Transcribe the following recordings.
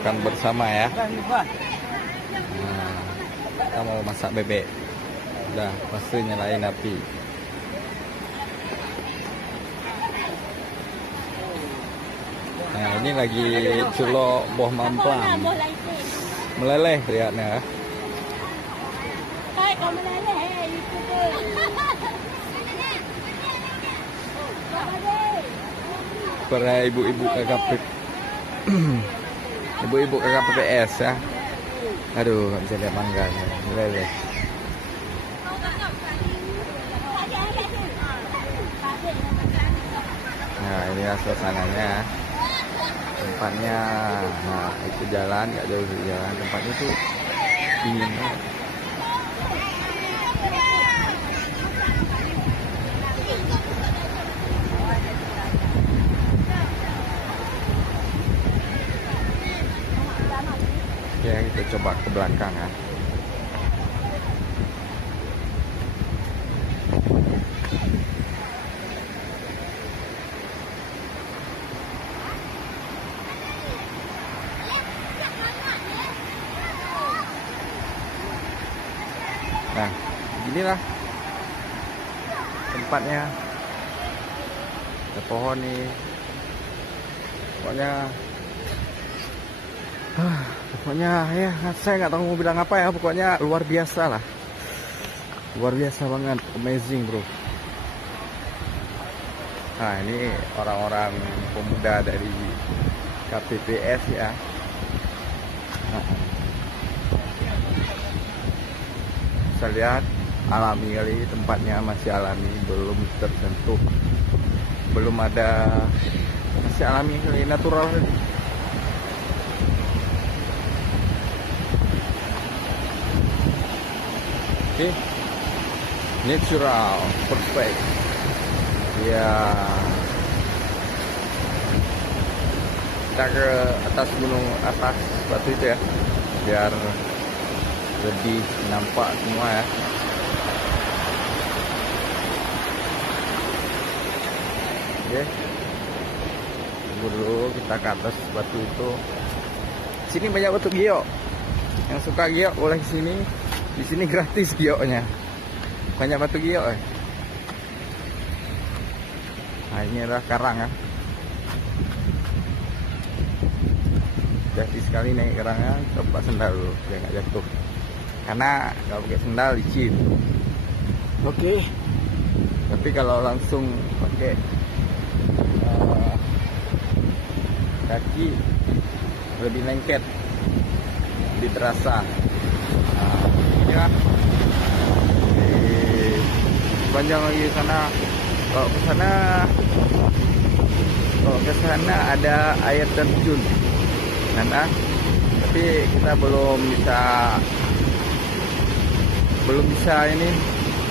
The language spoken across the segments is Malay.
makan bersama ya. Nah, kita mau masak bebek. Udah, pasti nyalain api. Nah, ini lagi culok buah mamplang. Meleleh lihatnya. Para ibu-ibu KKP, ibu-ibu KKPS ya. Aduh, nggak bisa lihat mangganya, meleleh. Nah, ini suasananya, tempatnya. Nah, itu jalan, nggak jauh dari jalan. Tempatnya tuh dingin banget. Ya, kita coba ke belakang ya. Nah, beginilah tempatnya. Ada pohon nih. Pokoknya ya, saya nggak tahu mau bilang apa ya. Pokoknya luar biasa lah, luar biasa banget, amazing bro. Nah, ini orang-orang pemuda dari KPPS ya. Nah, bisa lihat alami kali, tempatnya masih alami, belum tersentuh, belum ada, masih alami kali, natural kali. Oke, natural, perfect. Ya, kita ke atas gunung, atas batu itu ya, biar lebih nampak semua ya. Oke, tunggu dulu, kita ke atas batu itu. Sini banyak batu giok. Yang suka giok boleh sini. Di sini gratis gioknya. Banyak batu giok ya. Nah, ini adalah karang ya. Jadi sekali naik karangnya, coba sendal dulu biar nggak jatuh. Karena kalau pakai sendal licin. Oke. Tapi kalau langsung pakai kaki lebih lengket, lebih terasa. Nah, ini lah. Panjang lagi sana. Kalau ke sana ada air terjun. Nah, tapi kita belum bisa ini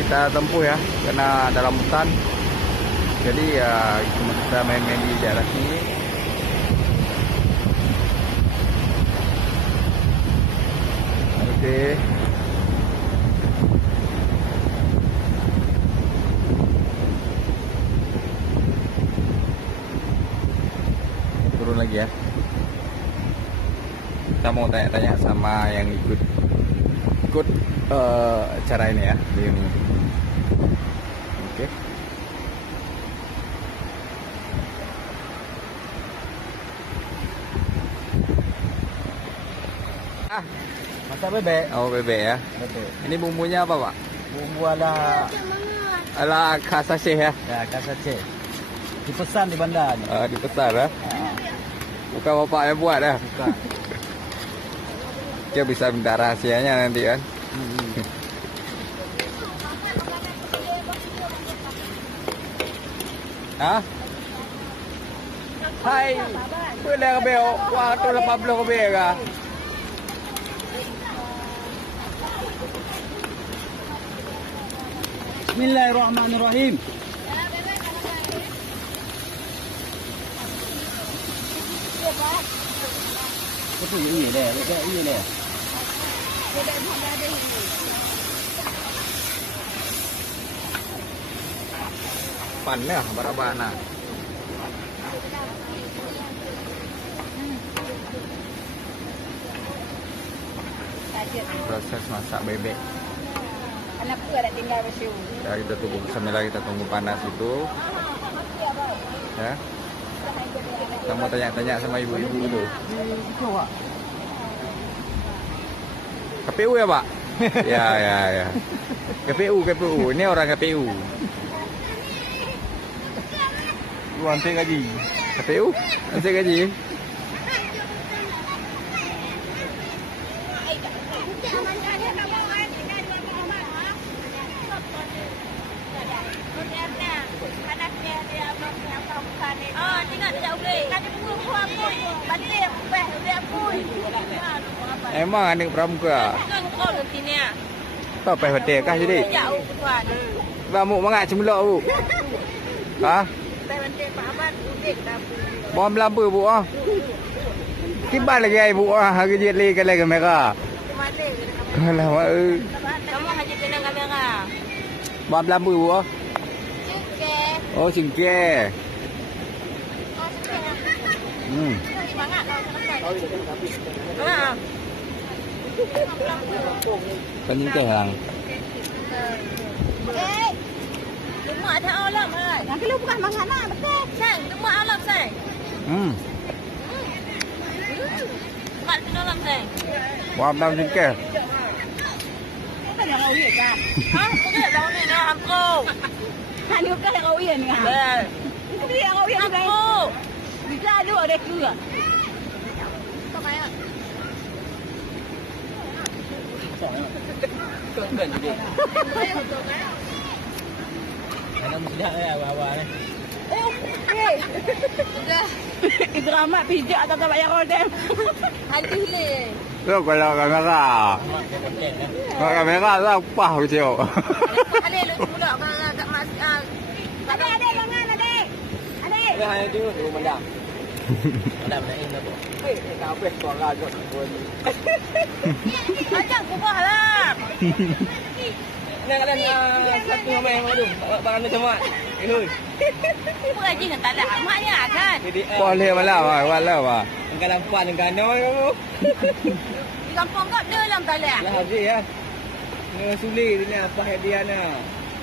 kita tempuh ya, karena dalam hutan. Jadi ya cuma kita main-main di daerah sini. Oke. Turun lagi ya. Kita mau tanya-tanya sama yang ikut acara ini ya, ini. Oke. Masak bebek. Oh, bebek ya. Betul. Ini bumbunya apa, Pak? Bumbu ala khas Aceh ya. ya khas Aceh. Dipesan di bandar. Dipesan ya. Bukan bapak yang buat ya. Bukan. Dia bisa minta rahasianya nanti kan. Hah? Hai. Boleh ke beo? Waktu 80 ke beo kah? Bismillahirrahmanirrahim. Betul ini deh, ini deh. Pannya barabana. Proses masak bebek. Anak aku ada tinggal bersyukur. Ya, kita tunggu sambil lagi kita tunggu panas itu. Ya. Kita mau tanya-tanya sama ibu-ibu itu. KPU ya, Pak? Ya. KPU. Ini orang KPU. Lu antek gaji. KPU? Nanti gaji. Emang anak pramuka. Apa hotel kah jadi? Bamuk mangak cemulak bu. Ha? Bom laba bu ah. Tiba lagi ai bu ah hari dia lagi lagi kamera. Kalau Kamu hanya kena kamera. bom laba bu ah. Oh cingke. Semangat kau selesai. Có những cái hàng. Semua ada alam kan? Yang kalau bukan makanan, betul. Sang, semua alam sang. Mak kena alam sang. Bom đâm trên kia. Kan yang kau iya kan? Hah? Bukan tahun ni nak hamko. Kan ni bukan yang kau iya ni kan? Ini yang kau iya kan? Bisa ada ada juga. Kau kaya. Kan jadi. Ada mudah ya awal ni. Drama pijak atau tak bayar hotel. Hati le. Lo kalau kamera. Kalau kamera tu apa kecil. Ale lu pula kat mas. Ada jangan ada. Ada. Ada hanya tu mandang. Ada naik dah. Kau apa sekolah jod pun. Ajak kubah lah. Nak ada satu main tu. Barang ni semua. Eloi. Bukan je tak ada amatnya kan. Boleh malah, walau ah. Engkau lampan engkau kamu. Di kampung kau dalam tak ada. Lah haji ya. Ni suli ni apa hadiah na.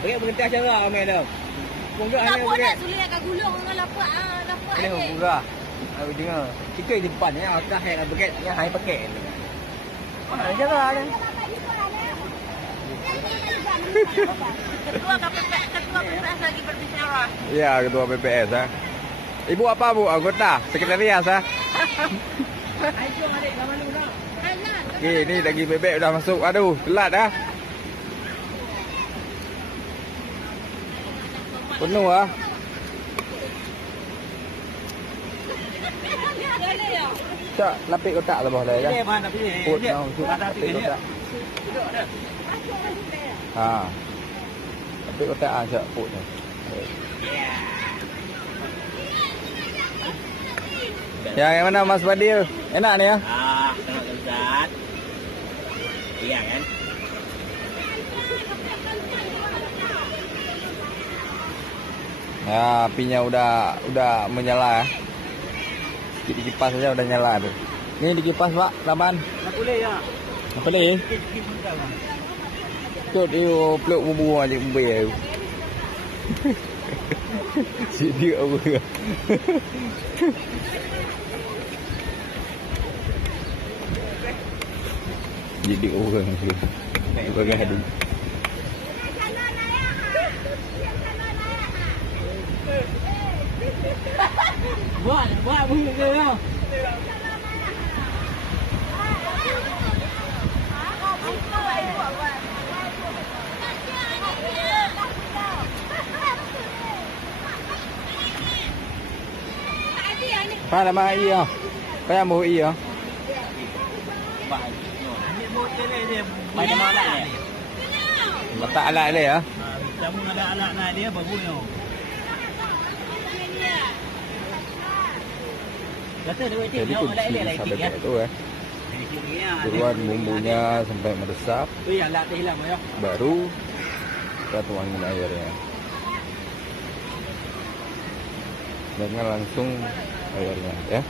Bagi berhenti acara main dah. Punggung Tak hanya boleh boleh. sulit kat gulung dengan lapar lapar. Ini murah. Aku dengar. Kita di depan ni akak yang pakai yang hai pakai ni. Mana cara ni? Ketua PPS lagi berbicara. Ya, ketua PPS ah. Ibu apa bu? Anggota sekretariat ah. Okey, ni lagi bebek dah masuk. Aduh, telat dah. Penuh ah. Cak, lapik kotak lah boleh kan? Mana tapi ni? Put now, lapik kotak. Ha. Lapik kotak ah, cak put ni. Yang mana Mas Fadil? Enak ni ya? Tengok Ustaz. Iya kan? Ya, apinya udah menyala. Sedikit dikipas saja udah nyala tu. Ni dikipas Pak, laban. Tak boleh ya. Apa ni? Tut dia peluk bumbu aja bumbu dia. Si dia apa? Jadi orang tu. Bagi hadu. Buat bunyi dia tau. Apa nama i ah? Apa yang mau i ah? Macam mana ni? Letak alat dia ah. Kamu ada anak dia bagus yo. Kata dia wajib Jadi kunci sampai kat tu Turuan bumbunya sampai meresap. Tu yang alat hilang ya. Baru kita tuangin airnya. Jangan langsung airnya ya.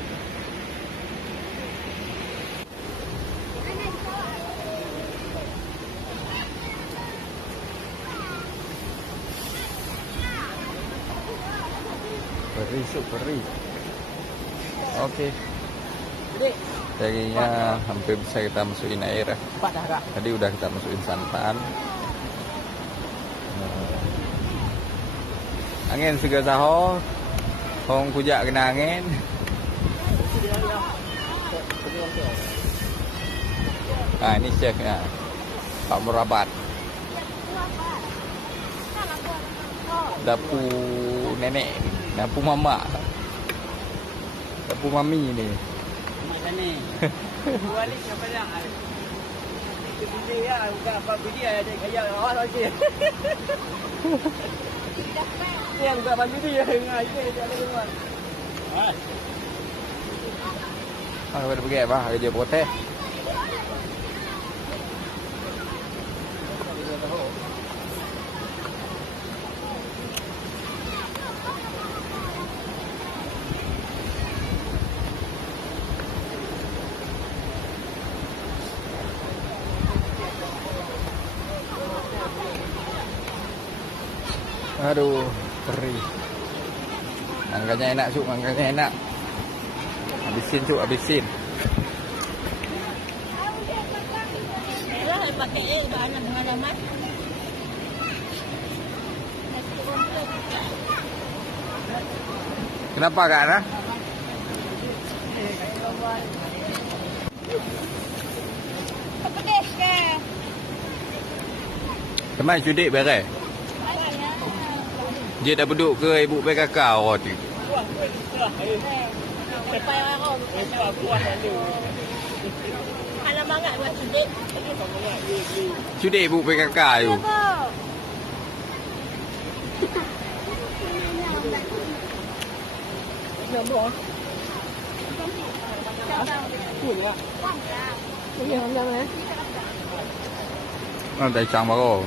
Peri, sup peri. Okey. Jadi, Dagingnya hampir bisa kita masukin air ya. cepat dah kak. Tadi udah kita masukin santan. Angin juga saho. Hong kujak kena angin. Nah, ini chefnya. Pak Murabat. Dapur nenek, dapur mama. Dapur mami ni. Macam ni. Balik sampai dah. Dia ya, bukan apa dia ada gaya awak lagi. Dia bukan apa dia dengar dia ada dengar. Ada pergi apa? Kerja protes. Aduh, perih. Mangkanya enak, Cuk. Mangkanya enak. Habisin, Cuk. Habisin. Lah pakai bahan pengalaman. Kenapa, Kak Ana? Pedes ke? Teman cudik beres. Dia dah duduk ke ibu baik kakak orang tu? Sampai aku. Alam banget buat sedih. Cudik ibu baik kakak tu. Nombor. Punya. Punya macam mana? Nó tại chọn bao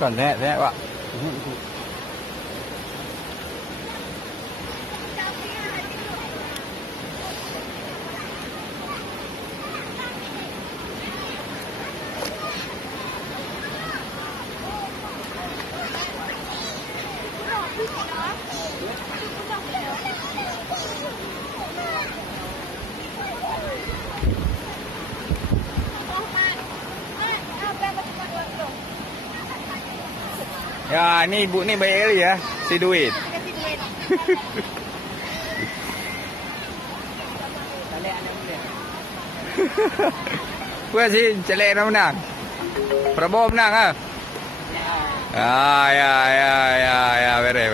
còn thế thế ạ. Ya, ni ibu ni baik kali ya, si duit. Puas si celek nak menang. Prabowo menang ah. Ya, bere.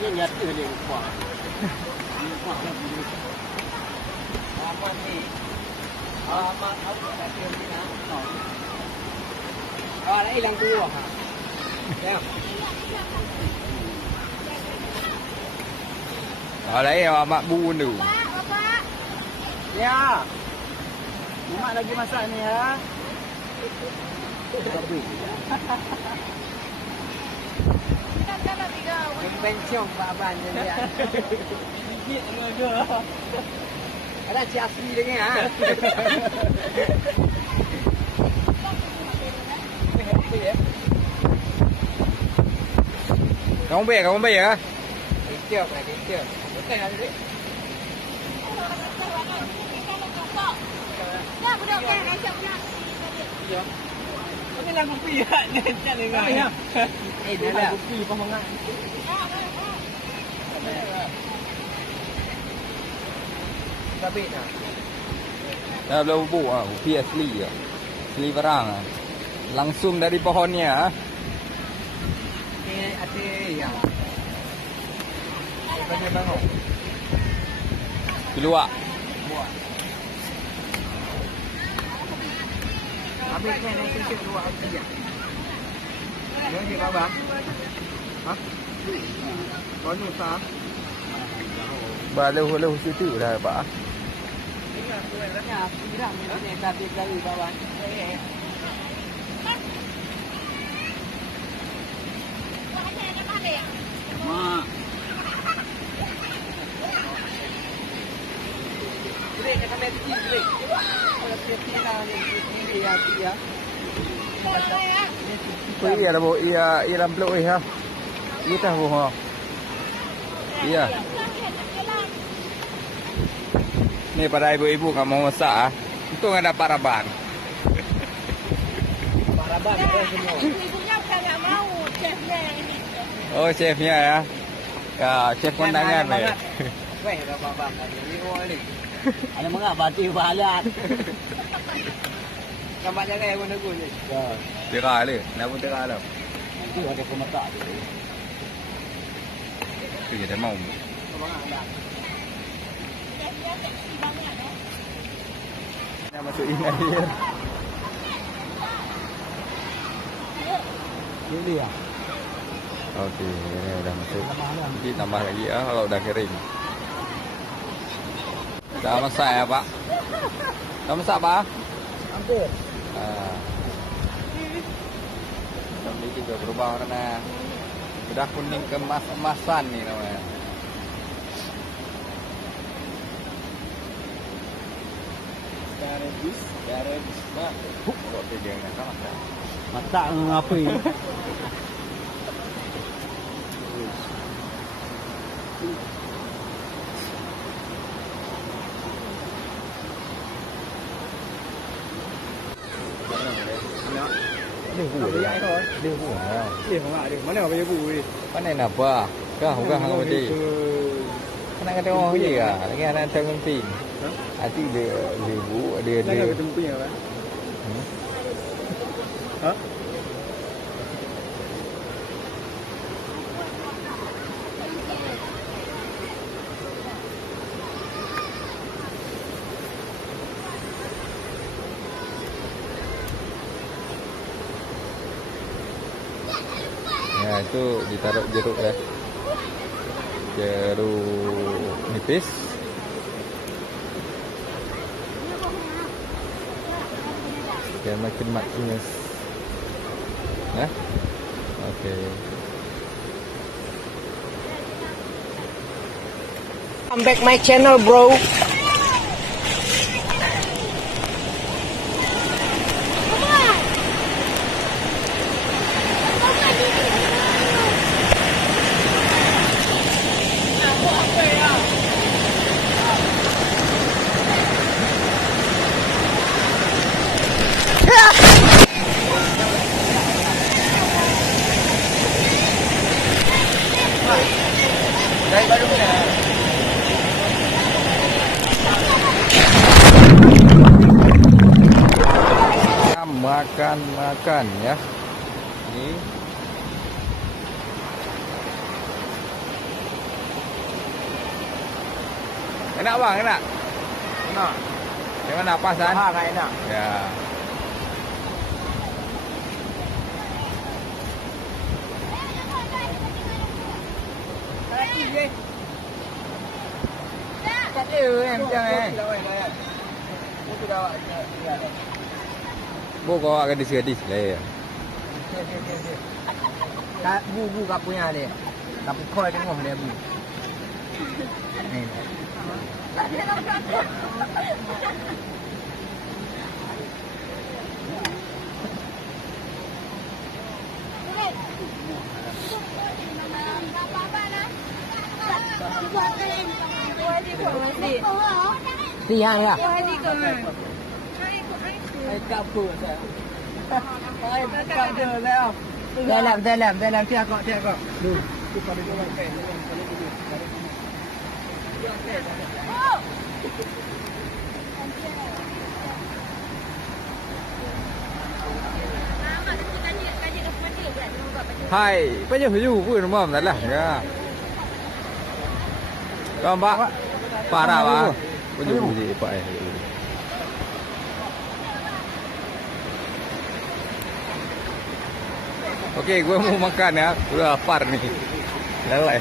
Dia nyata dia kuat. Kuat lagi. Apa ni? Apa tak kira ni nak. Dah hilang dua. Ya. Lấy mak bu tu. Bapak. Ya. Mak lagi masak ni ya. Kita jalan tiga. Benciong Pak Aban je dia. Gigit dengan dia. Ada cik asli dengan ha. Kamu bayar ya? Kecil. Betul kan ni? Dah budak kan ajak punya. Ya. Ini lagu pihak ni macam ni kan. Dia lagu pi pamangan. Sabit dah. Dah belum bubuk ah, ubi asli ya. Asli barang ah. Langsung dari pohonnya ah. Ni ada yang Bagi bangun. Keluar. Buat. Habis ni nak cucuk dua hati ya. Dia ni abang. Ha? Bonus ah. Ba lâu cucu dah pak. Ya, pirang ni tapi dari bawah. Ma. Boleh kita main kecil boleh. Kalau safety lah ni dia. Iya lah bu, iya lampu ha. Iya dah bu ha. Iya. Ni pada ibu-ibu kamu mau masak ah. Untung ada paraban. Paraban ada semua. Ibunya bukan tak mau, chefnya yang ini. Oh, chefnya ya. Ya, chef kondangan ya. Weh, bapak ni ni. Ada mengapa batu balat. Gambar jangan yang guna guna. Ya. Tera le, nak pun tera lah. Itu ada pemetak tu. Tu je dah mau. Chefnya seksi banget. Nak masuk in air. Ini dia. Okey, ini dah masuk. Nanti tambah lagi ah kalau dah kering. Dah masak ya, Pak? Dah masak, Pak? Hampir. Ini juga berubah warna. Sudah kuning ke emas-emasan ni namanya. Garebis. Nah, kok dia enggak sama kan? Matak ngapa ni? Dia buah dia. Dia buah. Eh, mana dia? Mana apa dia bu? Mana nak apa? Kah bukan hang tadi. Kena kata orang je ah. Lagi ada tengok penting. Hati dia bu dia Jangan dia. bertemu punya apa? Ha? Ya, itu ditaruh jeruk ya. Jeruk nipis. Biar makin manis. Ya. Okey. Come back my channel, bro. Dari baru mana? Makan ya. Ini. Enak bang, enak. Enak. Yang mana pasan? Ah, kan enak. Ya. Tak ada em jangan. Bu kau akan disedis lah ya. Tak bu kat punya dia. Tapi kau tengok dia bu. Ni. Ni yang ya. Ai cặp cửa sao? Ai cặp cửa sao? Dalam tiap kok. Duh, tu pada jalan kan. Hai, banyak hiu pun rumah dah lah. Ya. Kau mbak, parah bah. Banyak hiu pak. Okey, gue mau makan ya. Udah lapar nih. Leleh.